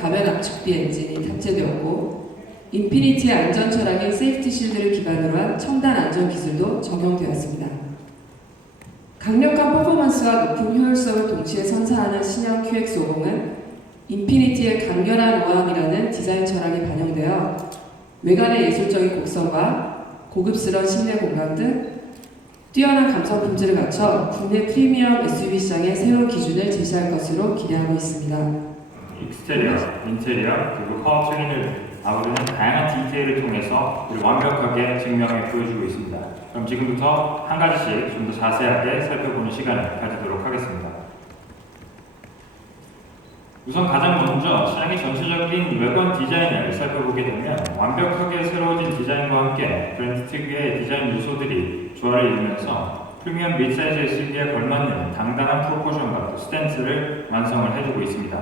가변 압축비 엔진이 탑재되었고 인피니티의 안전 철학인 세이프티 실드를 기반으로 한 첨단 안전 기술도 적용되었습니다. 강력한 퍼포먼스와 높은 효율성을 동시에 선사하는 신형 QX50은 인피니티의 강렬한 우아함이라는 디자인 철학이 반영되어 외관의 예술적인 곡선과 고급스러운 실내 공간 등 뛰어난 감성 품질을 갖춰 국내 프리미엄 SUV 시장의 새로운 기준을 제시할 것으로 기대하고 있습니다. 익스테리어, 인테리어, 그리고 파워트레인을 아우르는 다양한 디테일을 통해서 우리 완벽하게 증명해 보여주고 있습니다. 그럼 지금부터 한 가지씩 좀 더 자세하게 살펴보는 시간을 가지도록 하겠습니다. 우선 가장 먼저 차량의 전체적인 외관 디자인을 살펴보게 되면 완벽하게 새로워진 디자인과 함께 브랜드 특유의 디자인 요소들이 조화를 이루면서 프리미엄 mid사이즈 SUV에 걸맞는 당당한 프로포션과 또 스탠스를 완성을 해주고 있습니다.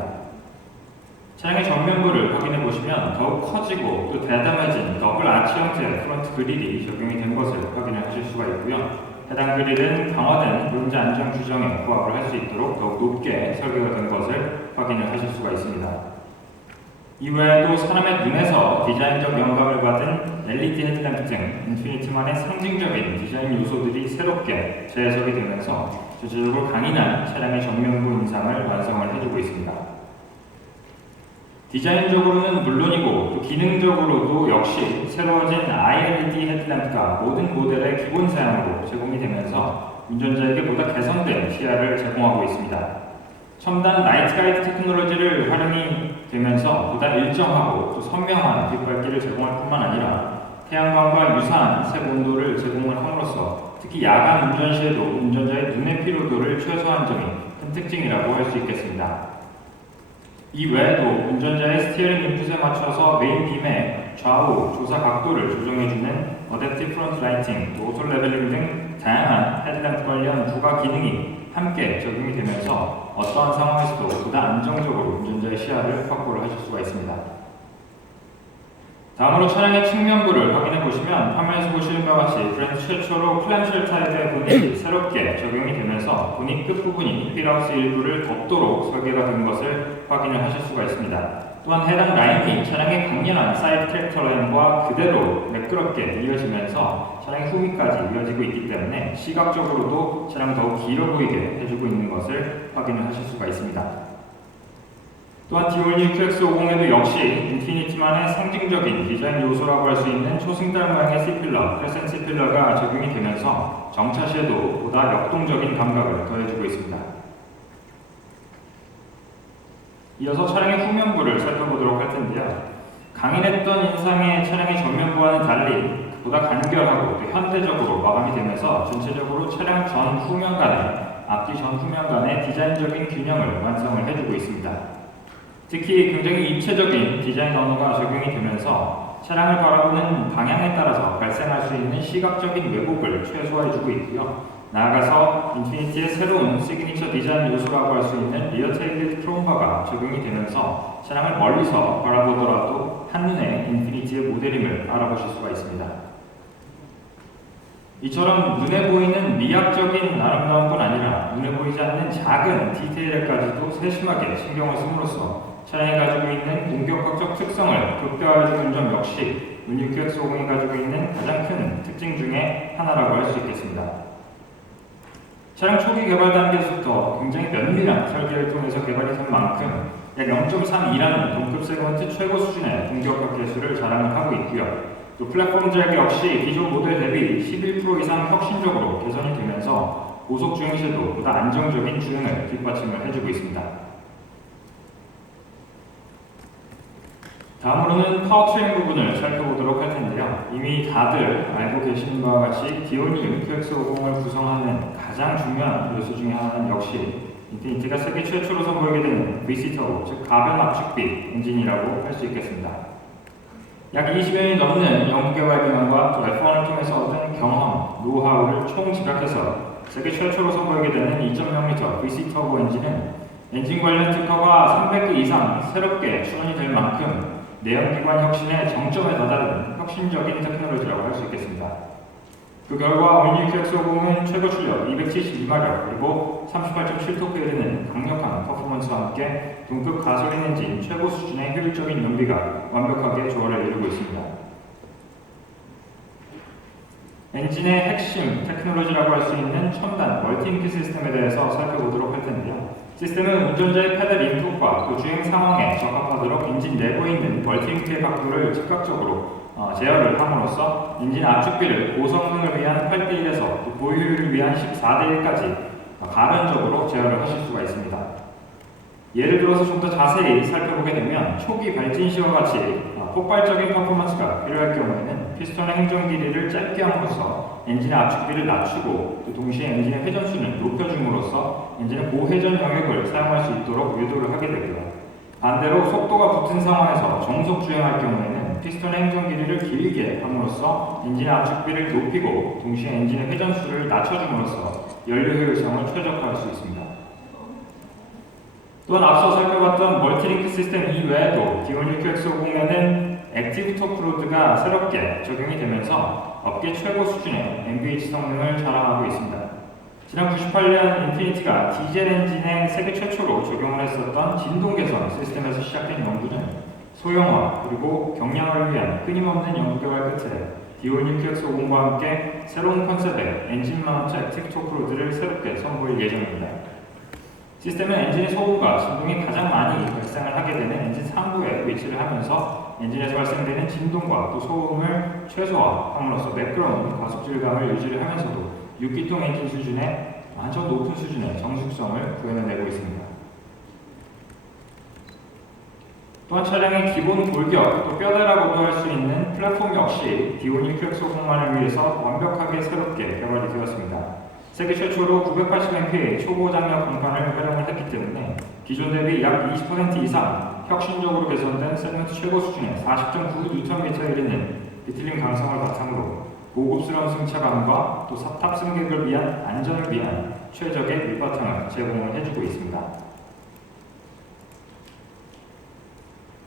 차량의 전면부를 확인해 보시면 더욱 커지고 또 대담해진 더블 아치 형태의 프론트 그릴이 적용이 된 것을 확인하실 수가 있고요. 해당 그릴은 강화된 용자 안전 규정에 부합을 할 수 있도록 더욱 높게 설계가 된 것을 확인을 하실 수가 있습니다. 이외에도 사람의 눈에서 디자인적 영감을 받은 LED 헤드램프 등 인피니티만의 상징적인 디자인 요소들이 새롭게 재해석이 되면서 전체적으로 강인한 차량의 전면부 인상을 완성을 해주고 있습니다. 디자인적으로는 물론이고 또 기능적으로도 역시 새로워진 ILED 헤드램프가 모든 모델의 기본 사양으로 제공이 되면서 운전자에게 보다 개선된 시야를 제공하고 있습니다. 첨단 나이트 가이드 테크놀로지를 활용이 되면서 보다 일정하고 또 선명한 뒷발길을 제공할 뿐만 아니라 태양광과 유사한 색 온도를 제공을 함으로써 특히 야간 운전 시에도 운전자의 눈의 피로도를 최소화한 점이 큰 특징이라고 할 수 있겠습니다. 이 외에도 운전자의 스티어링 인풋에 맞춰서 메인 빔의 좌우 조사 각도를 조정해주는 어댑티브 프론트 라이팅, 오토 레벨링 등 다양한 헤드램프 관련 부가 기능이 함께 적용이 되면서 어떠한 상황에서도 보다 안정적으로 운전자의 시야를 확보를 하실 수가 있습니다. 다음으로 차량의 측면부를 확인해 보시면 화면에서 보시는 바와 같이 브랜드 최초로 클램쉘 타입의 보닛이 새롭게 적용이 되면서 보닛 끝부분이 휠하우스 일부를 덮도록 설계가 된 것을 확인을 하실 수가 있습니다. 또한 해당 라인이 차량의 강렬한 사이드 캐릭터 라인과 그대로 매끄럽게 이어지면서 차량의 후미까지 이어지고 있기 때문에 시각적으로도 차량이 더욱 길어 보이게 해주고 있는 것을 확인을 하실 수가 있습니다. 또한 D-All-New QX50에도 역시 인피니티만의 상징적인 디자인 요소라고 할 수 있는 초승달 모양의 C필러, 크레센트 C필러가 적용이 되면서 정차 시에도 보다 역동적인 감각을 더해주고 있습니다. 이어서 차량의 후면부를 살펴보도록 할 텐데요. 강인했던 인상의 차량의 전면부와는 달리 보다 간결하고 또 현대적으로 마감이 되면서 전체적으로 차량 전 후면 간의 앞뒤 전 후면 간의 디자인적인 균형을 완성을 해주고 있습니다. 특히 굉장히 입체적인 디자인 언어가 적용이 되면서 차량을 바라보는 방향에 따라서 발생할 수 있는 시각적인 왜곡을 최소화해주고 있고요. 나아가서 인피니티의 새로운 시그니처 디자인 요소라고 할 수 있는 리어 테일릿 크롬바가 적용이 되면서 차량을 멀리서 바라보더라도 한눈에 인피니티의 모델임을 알아보실 수가 있습니다. 이처럼 눈에 보이는 미학적인 아름다움뿐 아니라 눈에 보이지 않는 작은 디테일까지도 세심하게 신경을 씀으로써 차량이 가지고 있는 공격학적 특성을 극대화해주는 점 역시 New QX50이 가지고 있는 가장 큰 특징 중에 하나라고 할 수 있겠습니다. 차량 초기 개발 단계에서부터 굉장히 면밀한 설계를 통해서 개발이 된 만큼 약 0.32라는 동급 세그먼트 최고 수준의 공격학 개수를 자랑을 하고 있고요. 또 플랫폼 잭 역시 기존 모델 대비 11% 이상 혁신적으로 개선이 되면서 고속 주행 시에도 보다 안정적인 주행을 뒷받침을 해주고 있습니다. 다음으로는 파워트레인 부분을 살펴보도록 할 텐데요. 이미 다들 알고 계시는 바와 같이 D-All-New QX50을 구성하는 가장 중요한 요소 중에 하나는 역시 인피니티가 세계 최초로 선보이게 되는 VC 터보, 즉 가변 압축비 엔진이라고 할 수 있겠습니다. 약 20여 년이 넘는 연구개발 경험과 또 F1을 통해서 얻은 경험, 노하우를 총 집약해서 세계 최초로 선보이게 되는 2.0L VC 터보 엔진은 엔진 관련 특허가 300개 이상 새롭게 출원이 될 만큼 내연기관 혁신의 정점에 다다른 혁신적인 테크놀로지라고 할 수 있겠습니다. 그 결과 온유 QX50은 최고 출력 272마력 그리고 38.7토크에 이르는 강력한 퍼포먼스와 함께 동급 가솔린 엔진 최고 수준의 효율적인 연비가 완벽하게 조화를 이루고 있습니다. 엔진의 핵심 테크놀로지라고 할 수 있는 첨단 멀티잉크 시스템에 대해서 살펴보도록 할 텐데요. 시스템은 운전자의 페달 인풋과 그 주행 상황에 적합하도록 엔진 내부에 있는 멀티잉크의 각도를 즉각적으로 제어를 함으로써 엔진 압축비를 고성능을 위한 8대1에서 보유율을 위한 14대1까지 가변적으로 제어를 하실 수가 있습니다. 예를 들어서 좀 더 자세히 살펴보게 되면 초기 발진 시와 같이 폭발적인 퍼포먼스가 필요할 경우에는 피스톤의 행정 길이를 짧게 함으로써 엔진의 압축비를 낮추고 또 동시에 엔진의 회전수를 높여줌으로써 엔진의 고회전 영역을 사용할 수 있도록 유도를 하게 되고요. 반대로 속도가 붙은 상황에서 정속 주행할 경우에는 피스톤의 행정 길이를 길게 함으로써 엔진의 압축비를 높이고 동시에 엔진의 회전수를 낮춰줌으로써 연료 효율성을 최적화할 수 있습니다. 또한 앞서 살펴봤던 멀티링크 시스템 이외에도 디온유 QX50에는 액티브 토크 로드가 새롭게 적용이 되면서 업계 최고 수준의 MBH 성능을 자랑하고 있습니다. 지난 98년 인피니티가 디젤 엔진에 세계 최초로 적용을 했었던 진동 개선 시스템에서 시작된 연구는 소형화 그리고 경량화를 위한 끊임없는 연구 개발 끝에 디온유 QX50과 함께 새로운 컨셉의 엔진 마운트 액티브 토크 로드를 새롭게 선보일 예정입니다. 시스템은 엔진의 소음과 진동이 가장 많이 발생을 하게 되는 엔진 상부에 위치를 하면서 엔진에서 발생되는 진동과 또 소음을 최소화함으로써 매끄러운 가속 질감을 유지를 하면서도 6기통 엔진 수준의 한참 높은 수준의 정숙성을 구현해내고 있습니다. 또한 차량의 기본 골격, 또 뼈대라고도 할 수 있는 플랫폼 역시 디온유 QX50만을 위해서 완벽하게 새롭게 개발이 되었습니다. 세계 최초로 980mp의 초고장력 공판을 활용을 했기 때문에 기존 대비 약 20% 이상 혁신적으로 개선된 세그먼트 최고 수준의 40.9Nm에 이르는 비틀림 강성을 바탕으로 고급스러운 승차감과 또 탑승객을 위한 안전을 위한 최적의 밑바탕을 제공을 해주고 있습니다.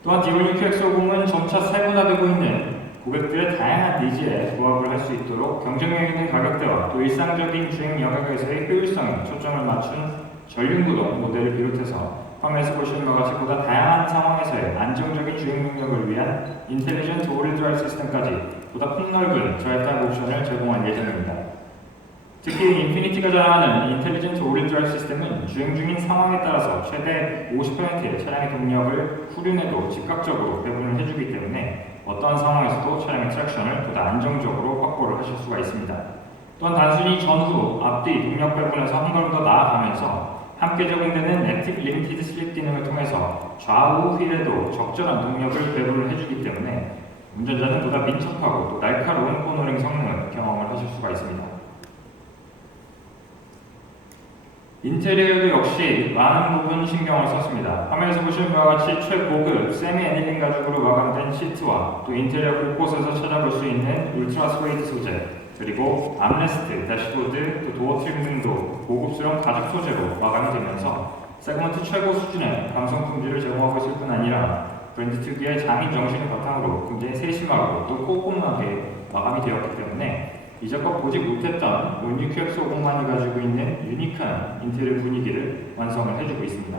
또한 디온유 QX50은 점차 세분화되고 있는 고객들의 다양한 니즈에 부합을 할 수 있도록 경쟁력 있는 가격대와 또 일상적인 주행 영역에서의 효율성에 초점을 맞춘 전륜구동 모델을 비롯해서 화면에서 보시는 것 같이 보다 다양한 상황에서의 안정적인 주행 능력을 위한 인텔리전트 오릴 드라이브 시스템까지 보다 폭넓은 드라이브 타임 옵션을 제공할 예정입니다. 특히 인피니티가 자랑하는 인텔리전트 오릴 드라이브 시스템은 주행 중인 상황에 따라서 최대 50%의 차량의 동력을 후륜에도 즉각적으로 배분을 해주기 때문에 어떠한 상황에서도 차량의 트랙션을 보다 안정적으로 확보를 하실 수가 있습니다. 또한 단순히 전후, 앞뒤 동력 배분에서 한 걸음 더 나아가면서 함께 적용되는 액티브 리미티드 슬립 기능을 통해서 좌우 휠에도 적절한 동력을 배분을 해주기 때문에 운전자는 보다 민첩하고 또 날카로운 코너링 성능을 경험을 하실 수가 있습니다. 인테리어도 역시 많은 부분 신경을 썼습니다. 화면에서 보시는 바와 같이 최고급 세미 애닐링 가죽으로 마감된 시트와 또 인테리어 곳곳에서 찾아볼 수 있는 울트라 스웨이드 소재 그리고 암레스트, 대시보드, 또 도어 트림 등도 고급스러운 가죽 소재로 마감이 되면서 세그먼트 최고 수준의 감성 품질을 제공하고 있을 뿐 아니라 브랜드 특유의 장인 정신을 바탕으로 굉장히 세심하고 또 꼼꼼하게 마감이 되었기 때문에 이제껏 보지 못했던 온유 QX50만이 가지고 있는 유니크한 인테리어 분위기를 완성을 해주고 있습니다.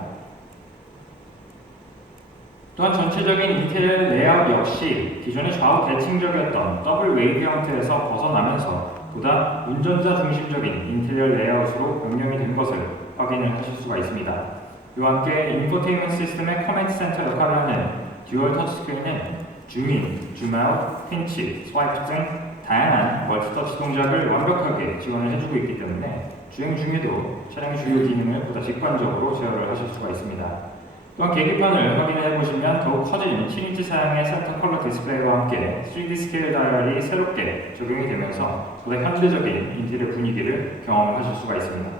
또한 전체적인 인테리어 레이아웃 역시 기존의 좌우 대칭적이었던 더블 웨이브 형태에서 벗어나면서 보다 운전자 중심적인 인테리어 레이아웃으로 변경이 된 것을 확인을 하실 수가 있습니다. 이와 함께 인포테인먼트 시스템의 커맨드 센터 역할을 하는 듀얼 터치스크린은 줌인, 줌아웃, 핀치, 스와이프 등 다양한 멀티터치 동작을 완벽하게 지원을 해주고 있기 때문에 주행 중에도 차량의 주요 기능을 보다 직관적으로 제어를 하실 수가 있습니다. 또한 계기판을 확인해 보시면 더욱 커진 7인치 사양의 센터 컬러 디스플레이와 함께 3D 스케일 다이얼이 새롭게 적용이 되면서 보다 현대적인 인테리어 분위기를 경험하실 수가 있습니다.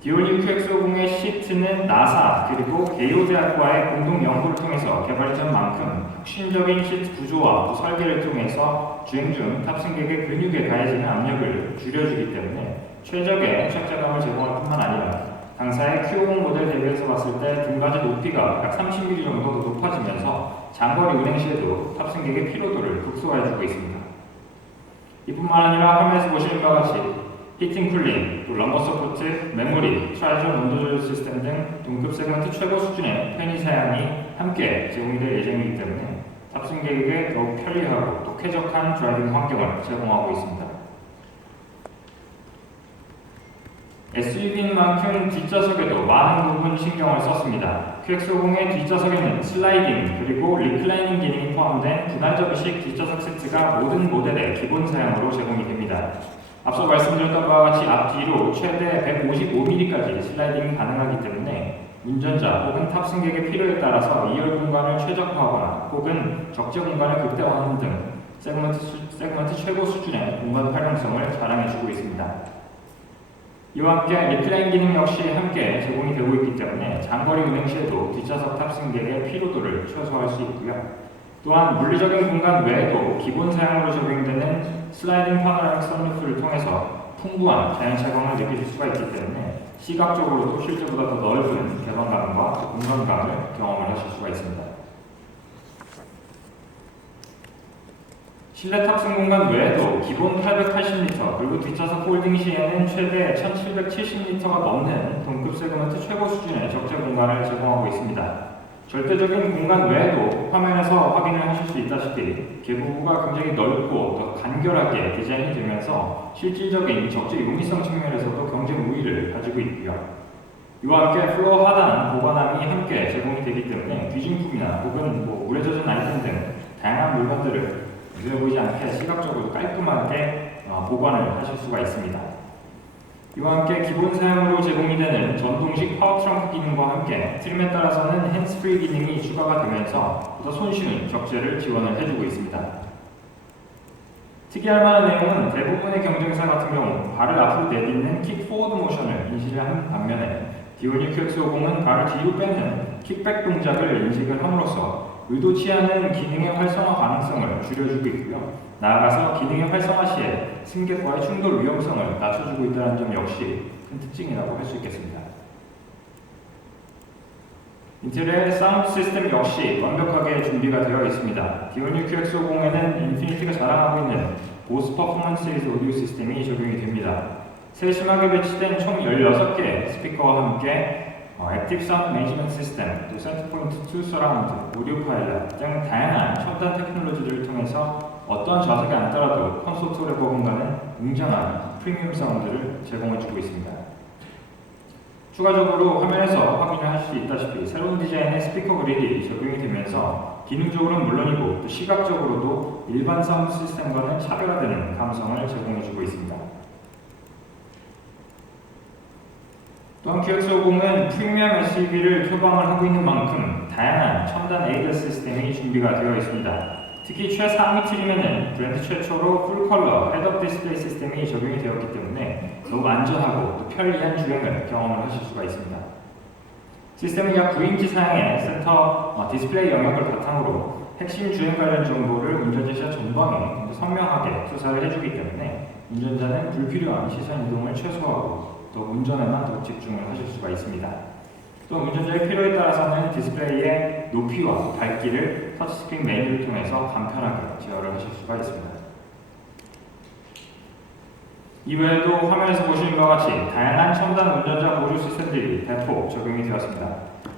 디온유 QX50의 시트는 나사 그리고 게이오 대학과의 공동 연구를 통해서 개발된 만큼 혁신적인 시트 구조와 설계를 통해서 주행 중 탑승객의 근육에 가해지는 압력을 줄여주기 때문에 최적의 착자감을 제공할 뿐만 아니라 당사의 Q50 모델 대비해서 봤을 때 등받이 높이가 약 30mm 정도 더 높아지면서 장거리 운행 시에도 탑승객의 피로도를 극소화해주고 있습니다. 이뿐만 아니라 화면에서 보시는 바와 같이 히팅 쿨링, 또 럼버 서포트, 메모리, 트라이전 온도 조절 시스템 등 동급 세그먼트 최고 수준의 편의 사양이 함께 제공이 될 예정이기 때문에 탑승객에게 더욱 편리하고 또 쾌적한 드라이빙 환경을 제공하고 있습니다. SUV인 만큼 뒷좌석에도 많은 부분 신경을 썼습니다. QX50의 뒷좌석에는 슬라이딩 그리고 리클라이닝 기능이 포함된 분할 접이식 뒷좌석 시트가 모든 모델의 기본 사양으로 제공이 됩니다. 앞서 말씀드렸던 바와 같이 앞뒤로 최대 155mm까지 슬라이딩이 가능하기 때문에 운전자 혹은 탑승객의 필요에 따라서 2열 공간을 최적화하거나 혹은 적재 공간을 극대화하는 등 세그먼트 최고 수준의 공간 활용성을 자랑해주고 있습니다. 이와 함께 리클라인 기능 역시 함께 제공이 되고 있기 때문에 장거리 운행 시에도 뒷좌석 탑승객의 피로도를 최소화할 수 있고요. 또한 물리적인 공간 외에도 기본 사양으로 적용되는 슬라이딩 파노라믹 선루프를 통해서 풍부한 자연 채광을 느끼실 수가 있기 때문에 시각적으로도 실제보다 더 넓은 개방감과 공간감을 경험을 하실 수가 있습니다. 실내 탑승 공간 외에도 기본 880m 그리고 뒷좌석 폴딩 시에는 최대 1770m가 넘는 동급 세그먼트 최고 수준의 적재 공간을 제공하고 있습니다. 절대적인 공간 외에도 화면에서 확인을 하실 수 있다시피 계부부가 굉장히 넓고 더 간결하게 디자인이 되면서 실질적인 적재 용이성 측면에서도 경쟁 우위를 가지고 있고요. 이와 함께 플로어 하단 보관함이 함께 제공이 되기 때문에 귀중품이나 혹은 물에 젖은 아이템 등 다양한 물건들을 눈에 보이지 않게 시각적으로 깔끔하게 보관을 하실 수가 있습니다. 이와 함께 기본 사양으로 제공이 되는 전동식 파워 트렁크 기능과 함께 트림에 따라서는 핸즈프리 기능이 추가가 되면서 더 손쉬운 적재를 지원을 해주고 있습니다. 특이할 만한 내용은 대부분의 경쟁사 같은 경우 발을 앞으로 내딛는 킥 포워드 모션을 인식을 한 반면에 디오니 QX50은 발을 뒤로 빼는 킥백 동작을 인식을 함으로써 의도치 않은 기능의 활성화 가능성을 줄여주고 있고요. 나아가서 기능의 활성화 시에 승객과의 충돌 위험성을 낮춰주고 있다는 점 역시 큰 특징이라고 할 수 있겠습니다. 인텔의 사운드 시스템 역시 완벽하게 준비가 되어 있습니다. 디오니 QX50에는 인피니티가 자랑하고 있는 고스 퍼포먼스 오디오 시스템이 적용이 됩니다. 세심하게 배치된 총 16개의 스피커와 함께 액티브 사운드 매니지먼트 시스템, 또 센터포인트 2 서라운드, 오디오 파일럿 등 다양한 첨단 테크놀로지를 통해서 어떤 좌석에 앉더라도 콘솔 랩과 공간은 웅장한 프리미엄 사운드를 제공해주고 있습니다. 추가적으로 화면에서 확인을 하실 수 있다시피 새로운 디자인의 스피커 그릴이 적용이 되면서 기능적으로는 물론이고 또 시각적으로도 일반 사운드 시스템과는 차별화되는 감성을 제공해주고 있습니다. 또한 QX50은 프리미엄 SUV를 표방을 하고 있는 만큼 다양한 첨단 ADAS 시스템이 준비가 되어 있습니다. 특히 최상위 트림에는 브랜드 최초로 풀컬러 헤드업 디스플레이 시스템이 적용이 되었기 때문에 더욱 안전하고 또 편리한 주행을 경험을 하실 수가 있습니다. 시스템은 약 9인치 사양의 센터 디스플레이 영역을 바탕으로 핵심 주행 관련 정보를 운전자 전방에 선명하게 투사를 해주기 때문에 운전자는 불필요한 시선 이동을 최소화하고 또 운전에만 더 집중을 하실 수가 있습니다. 또 운전자의 필요에 따라서는 디스플레이의 높이와 밝기를 터치스크린 메뉴를 통해서 간편하게 제어를 하실 수가 있습니다. 이외에도 화면에서 보시는 바와 같이 다양한 첨단 운전자 보조 시스템들이 대폭 적용이 되었습니다.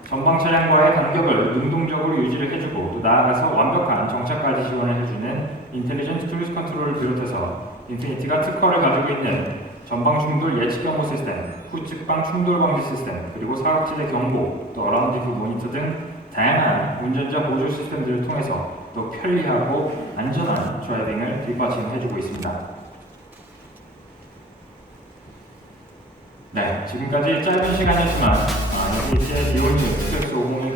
전방 차량과의 간격을 능동적으로 유지를 해주고 또 나아가서 완벽한 정차까지 지원을 해주는 인텔리전트 크루즈 컨트롤을 비롯해서 인피니티가 특허를 가지고 있는 전방 충돌 예측 경보 시스템, 후측방 충돌 방지 시스템, 그리고 사각지대 경보, 또 어라운드 뷰 모니터 등 다양한 운전자 보조 시스템들을 통해서 더 편리하고 안전한 드라이빙을 뒷받침해주고 있습니다. 네, 지금까지 짧은 시간이었지만 인피니티의 디오니 QX50을